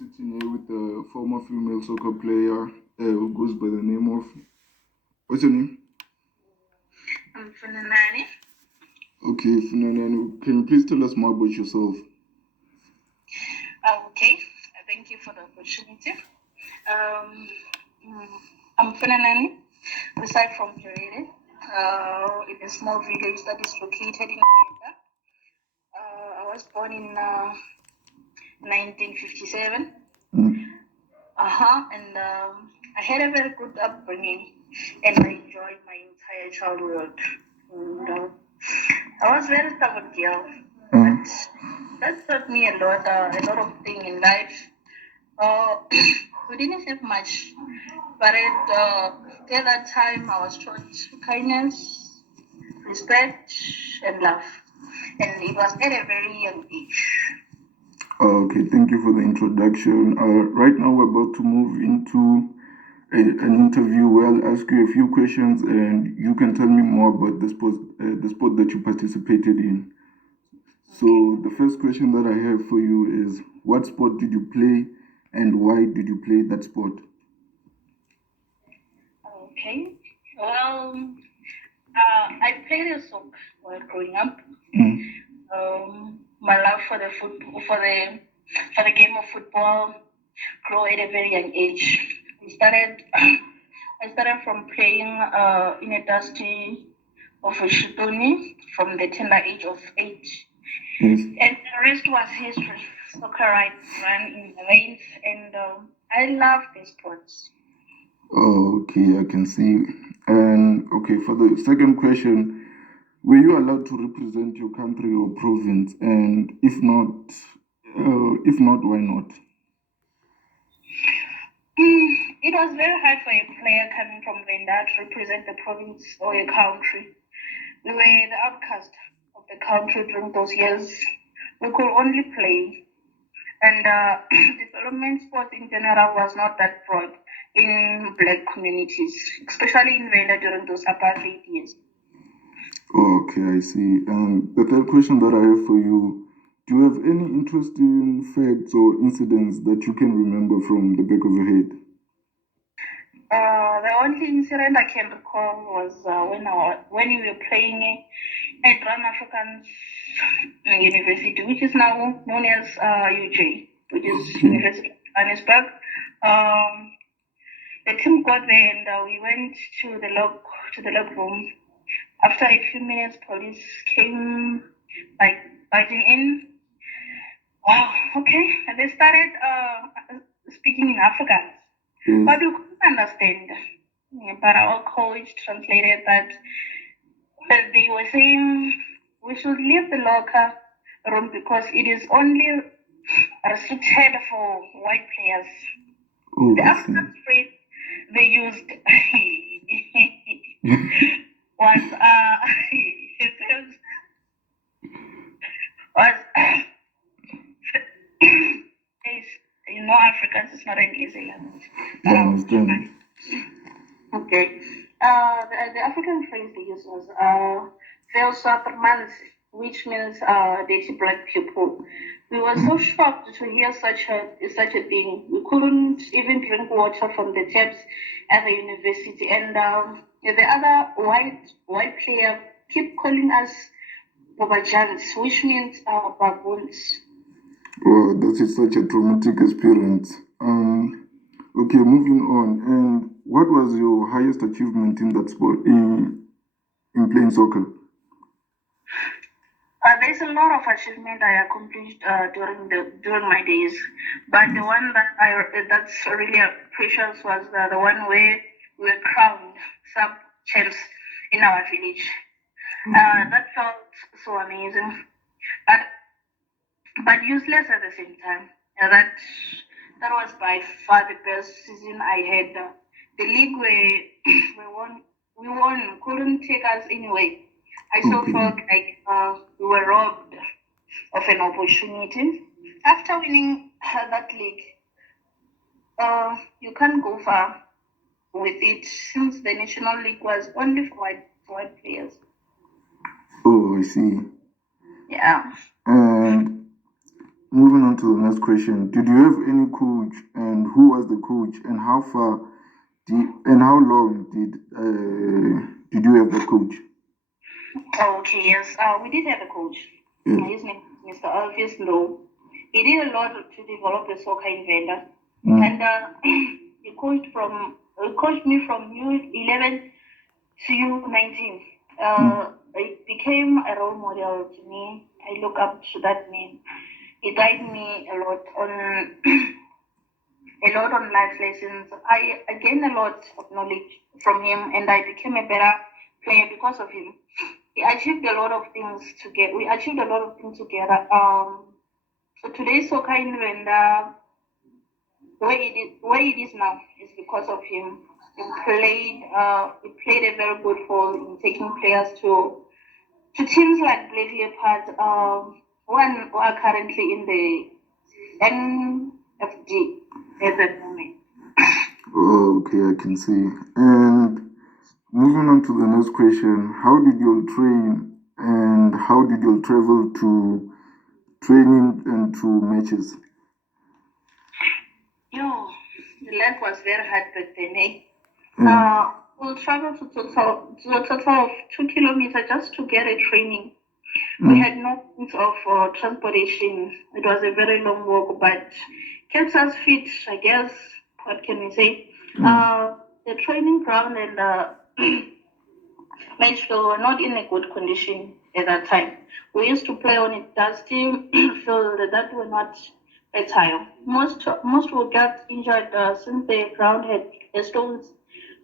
sitting here with a former female soccer player who goes by the name of. What's your name? I'm Funanani. Okay, Funanani, can you please tell us more about yourself? Okay, thank you for the opportunity. I'm Funanani, reside from Jorede, in a small village that is located in America. I was born in 1957. And I had a very good upbringing, and I enjoyed my entire childhood. And, I was a very stubborn girl, but that taught me a lot of things in life. We didn't have much, but at that time I was taught kindness, respect, and love, and it was at a very young age. Okay, thank you for the introduction. Right now we're about to move into an interview where I'll ask you a few questions and you can tell me more about the sport that you participated in. So the first question that I have for you is, what sport did you play and why did you play that sport? Okay, well, I played a soccer while growing up. My love for the football, for the game of football, grew at a very young age. I started from playing in a dusty of a Shitoni from the tender age of 8. Yes. And the rest was history. Soccer ran in the veins, and I love the sports. Okay, I can see. And okay, for the second question, were you allowed to represent your country or province? And if not, why not? It was very hard for a player coming from Venda to represent the province or a country. We were the outcast of the country during those years. We could only play, and development sports in general was not that broad in black communities, especially in Venda during those apartheid years. Okay, I see. And the third question that I have for you, do you have any interesting facts or incidents that you can remember from the back of your head? The only incident I can recall was when we were playing at Rand African University, which is now known as UJ, which is University of Johannesburg. The team got there and we went to the log room. After a few minutes, police came biting in. Wow, okay. And they started speaking in Afrikaans. But we couldn't understand. But our coach translated that they were saying we should leave the locker room because it is only restricted for white players. The African phrase they used was Afrikaans is not an easy language. I understand. Okay. The African phrase they used was "veel Satermans," which means dirty black people. We were so shocked to hear such a thing. We couldn't even drink water from the taps at the university, and the other white player kept calling us Bobajans, which means baboons. Wow, that is such a traumatic experience. Okay, moving on. And what was your highest achievement in that sport, in playing soccer? There's a lot of achievement I accomplished during my days, but the one that's really precious was the one where we were crowned sub champs in our village. That felt so amazing, but useless at the same time. That was by far the best season I had. The league we won couldn't take us anywhere. I so felt like we were robbed of an opportunity. After winning that league, you can't go far with it since the National League was only for white players. Oh, I see. Yeah. And moving on to the next question. Did you have any coach, and who was the coach, and how far and how long did you have the coach? Okay, yes. We did have a coach. Yes. His name is Mr. Elvis Low. He did a lot to develop the soccer in Venda. Mm. And he coached me from U11 to U19. It became a role model to me. I look up to that man. He guided me a lot on life lessons. I gained a lot of knowledge from him, and I became a better player because of him. We achieved a lot of things together. So today's soccer in Venda, where it is now, is because of him. He played a very good role in taking players to teams like Black Leopard, who are currently in the NFG at that moment. Okay, I can see. And moving on to the next question, how did you train and how did you travel to training and to matches? The life was very hard back then, eh? We'll travel to a total of 2 kilometers just to get a training. We had no means of transportation. It was a very long walk, but kept us fit, I guess. What can we say? The training ground and match field were not in a good condition at that time. We used to play on a dusty field that were not fertile. Most would get injured since the ground had stones,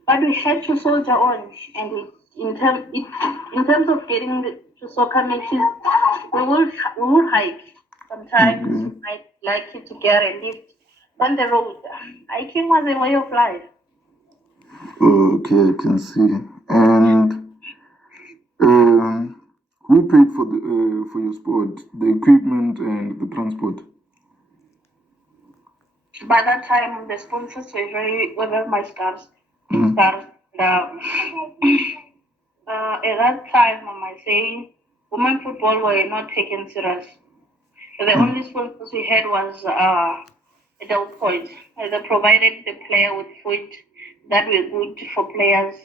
but we had to soldier on. And in terms of getting to soccer matches, we would hike. Sometimes we might like it to get a lift on the road. Hiking was a way of life. Okay, I can see. And who paid for your sport, the equipment and the transport? By that time, the sponsors were very much scarce. At that time, I might say, women football were not taken serious. The only sponsors we had was Del Point. They provided the player with food that were good for players.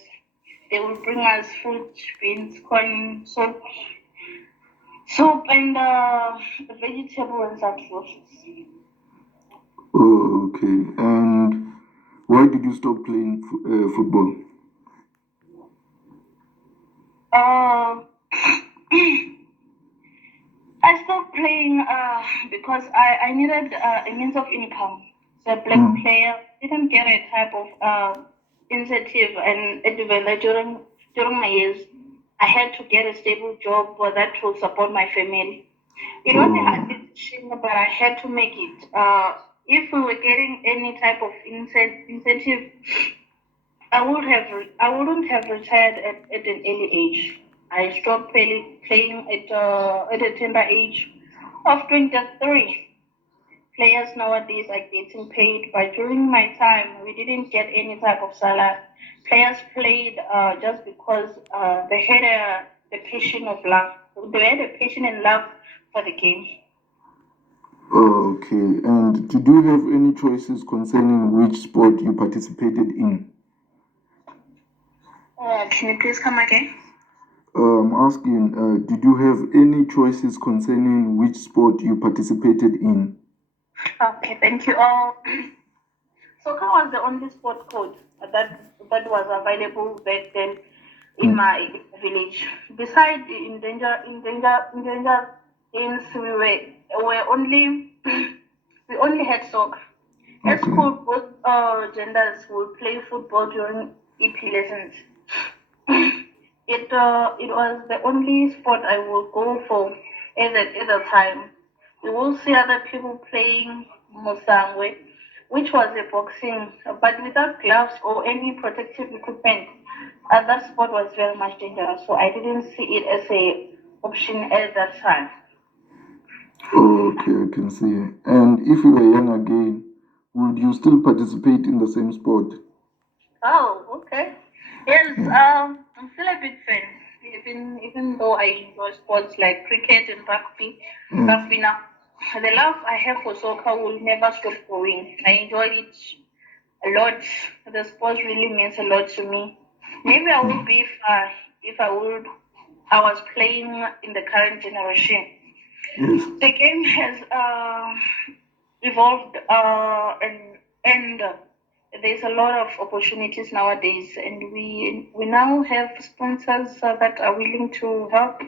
They would bring us fruit, beans, corn, soap, and vegetable and such things. Oh, okay. And why did you stop playing football? I stopped playing because I needed a means of income. So a black player didn't get a type of incentive and development during my years. I had to get a stable job that would support my family. It wasn't a decision, but I had to make it. If we were getting any type of incentive, I wouldn't have retired at an early age. I stopped playing at a tender age of 23. Players nowadays are getting paid, but during my time, we didn't get any type of salary. Players played just because they had a passion of love. They had a passion and love for the game. Okay. And did you have any choices concerning which sport you participated in? Can you please come again? I'm asking, did you have any choices concerning which sport you participated in? Okay, thank you. Soccer was the only sport code that was available back then in my village. Besides in danger games, we only had soccer. At school, both genders would play football during EP lessons. It was the only sport I would go for at the time. You will see other people playing Musangwe, which was a boxing, but without gloves or any protective equipment. That sport was very much dangerous, so I didn't see it as a option at that time. Okay, I can see. And if you were young again, would you still participate in the same sport? Oh, okay. Yes, I'm still a big fan. Even though I enjoy sports like cricket and rugby now. the love I have for soccer will never stop growing. I enjoyed it a lot. The sport really means a lot to me. Maybe I would be if I was playing in the current generation. Yes. The game has evolved and there's a lot of opportunities nowadays, and we now have sponsors that are willing to help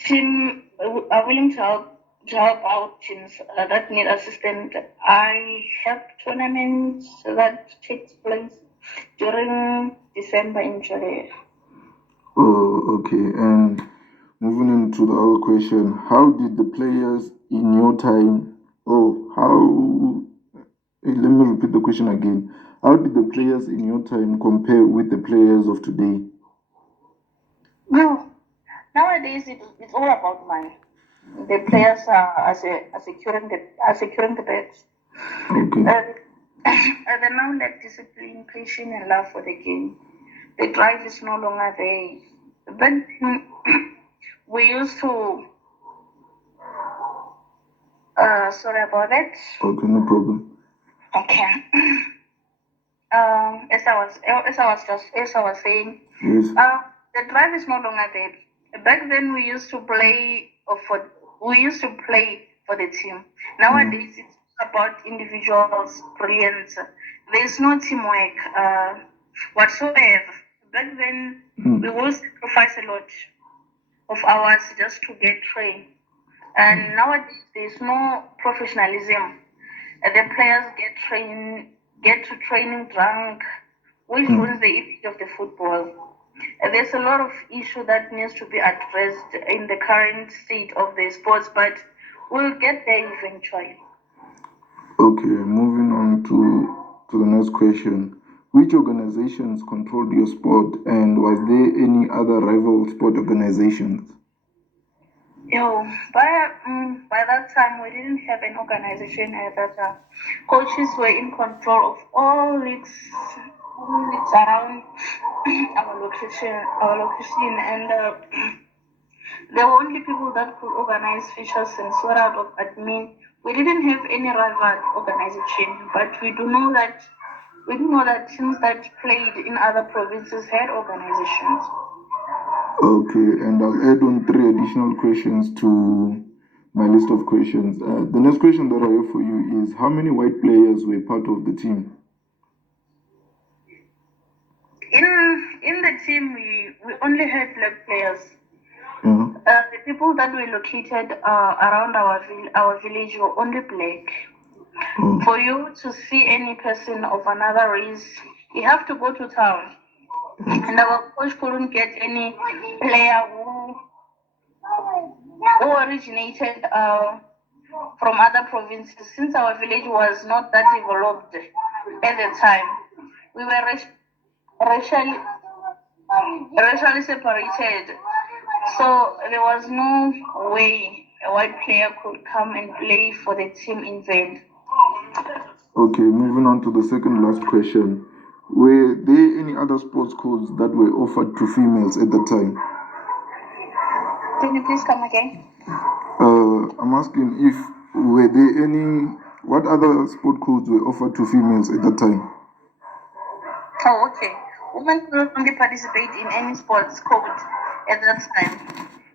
team are willing to help out teams that need assistance. I have tournaments that takes place during December in July. Oh, okay. And moving into the other question, how did the players in your time, let me repeat the question again. How did the players in your time compare with the players of today? No, nowadays it's all about money. The players are securing the bets. Okay. They now lack discipline, patience, and love for the game. The drive is no longer there. But we used to. Sorry about that. Okay, no problem. Okay. As I was saying, Yes. the drive is no longer there. Back then we used to play for the team. Nowadays it's about individuals, brilliance. There's no teamwork whatsoever. Back then we will sacrifice a lot of hours just to get trained. And nowadays there's no professionalism. The players get to training drunk, which ruins the image of the football. There's a lot of issue that needs to be addressed in the current state of the sports, but we'll get there eventually. Okay, moving on to the next question. Which organizations controlled your sport, and was there any other rival sport organizations? By that time, we didn't have an organization at that time. Coaches were in control of all leagues around our location, and there were only people that could organize features and sort out of admin. We didn't have any rival organization, but we do know that teams that played in other provinces had organizations. Okay, and I'll add on 3 additional questions to my list of questions. The next question that I have for you is, how many white players were part of the team? In the team, we only had black players. The people that were located around our village were only black. For you to see any person of another race, you have to go to town. And our coach couldn't get any player who originated from other provinces, since our village was not that developed at the time. We were racially separated, so there was no way a white player could come and play for the team in vain. Okay, moving on to the second last question. Were there any other sports codes that were offered to females at the time? Can you please come again? I'm asking if what other sport codes were offered to females at the time? Oh, okay. Women could only participate in any sports code at that time.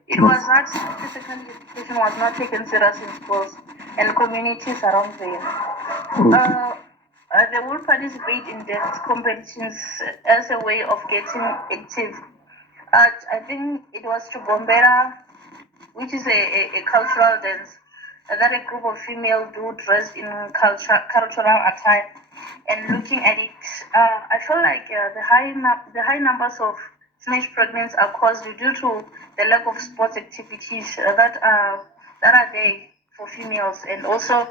It was that physical education was not taken serious in schools and communities around there. They would participate in dance competitions as a way of getting active. I think it was Chubombera, which is a cultural dance that a group of females do dressed in cultural attire. And looking at it, I feel like the high numbers of teenage pregnancies are caused due to the lack of sports activities that are there for females, and also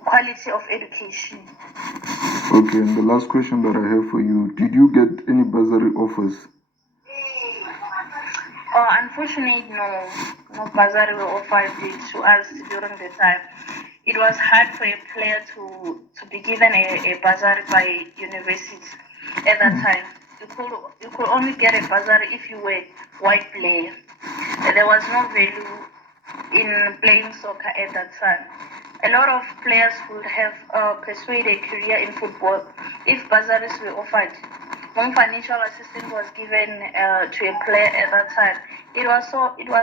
quality of education. Okay, and the last question that I have for you, did you get any bursary offers? Unfortunately, no bursary were offered to us during the time. It was hard for a player to be given a bursary by university at that time. You could only get a bursary if you were white player. There was no value in playing soccer at that time. A lot of players would have pursued a career in football if bursaries were offered. One financial assistance was given to a player at that time. It was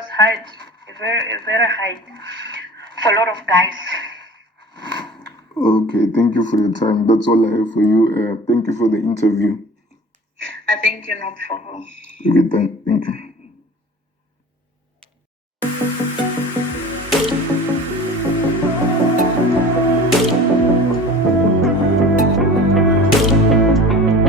hard, a very hard for a lot of guys. Okay, thank you for your time. That's all I have for you. Thank you for the interview. I think you're not for. Okay, thank you.